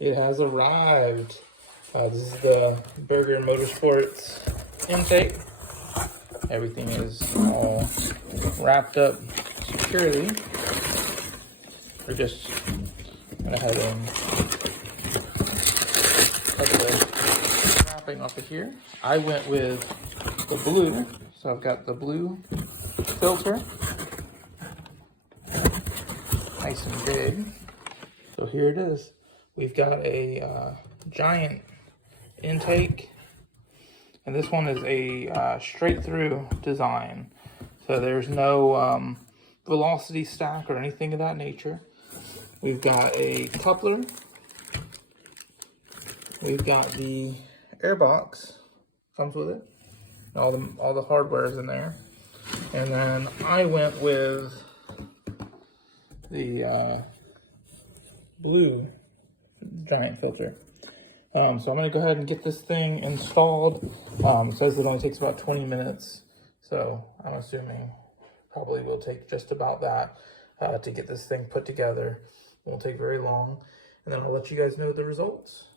It has arrived. This is the Burger Motorsports intake. Everything is all wrapped up securely. We're just going ahead and cut the wrapping off of here. I went with the blue, so I've got the blue filter. Nice and big. So here it is. We've got a giant intake, and this one is a straight through design. So there's no velocity stack or anything of that nature. We've got a coupler. We've got the air box, comes with it. All the hardware is in there. And then I went with the blue giant filter. So I'm gonna go ahead and get this thing installed. It says it only takes about 20 minutes. So I'm assuming probably will take just about that to get this thing put together. Won't take very long. And then I'll let you guys know the results.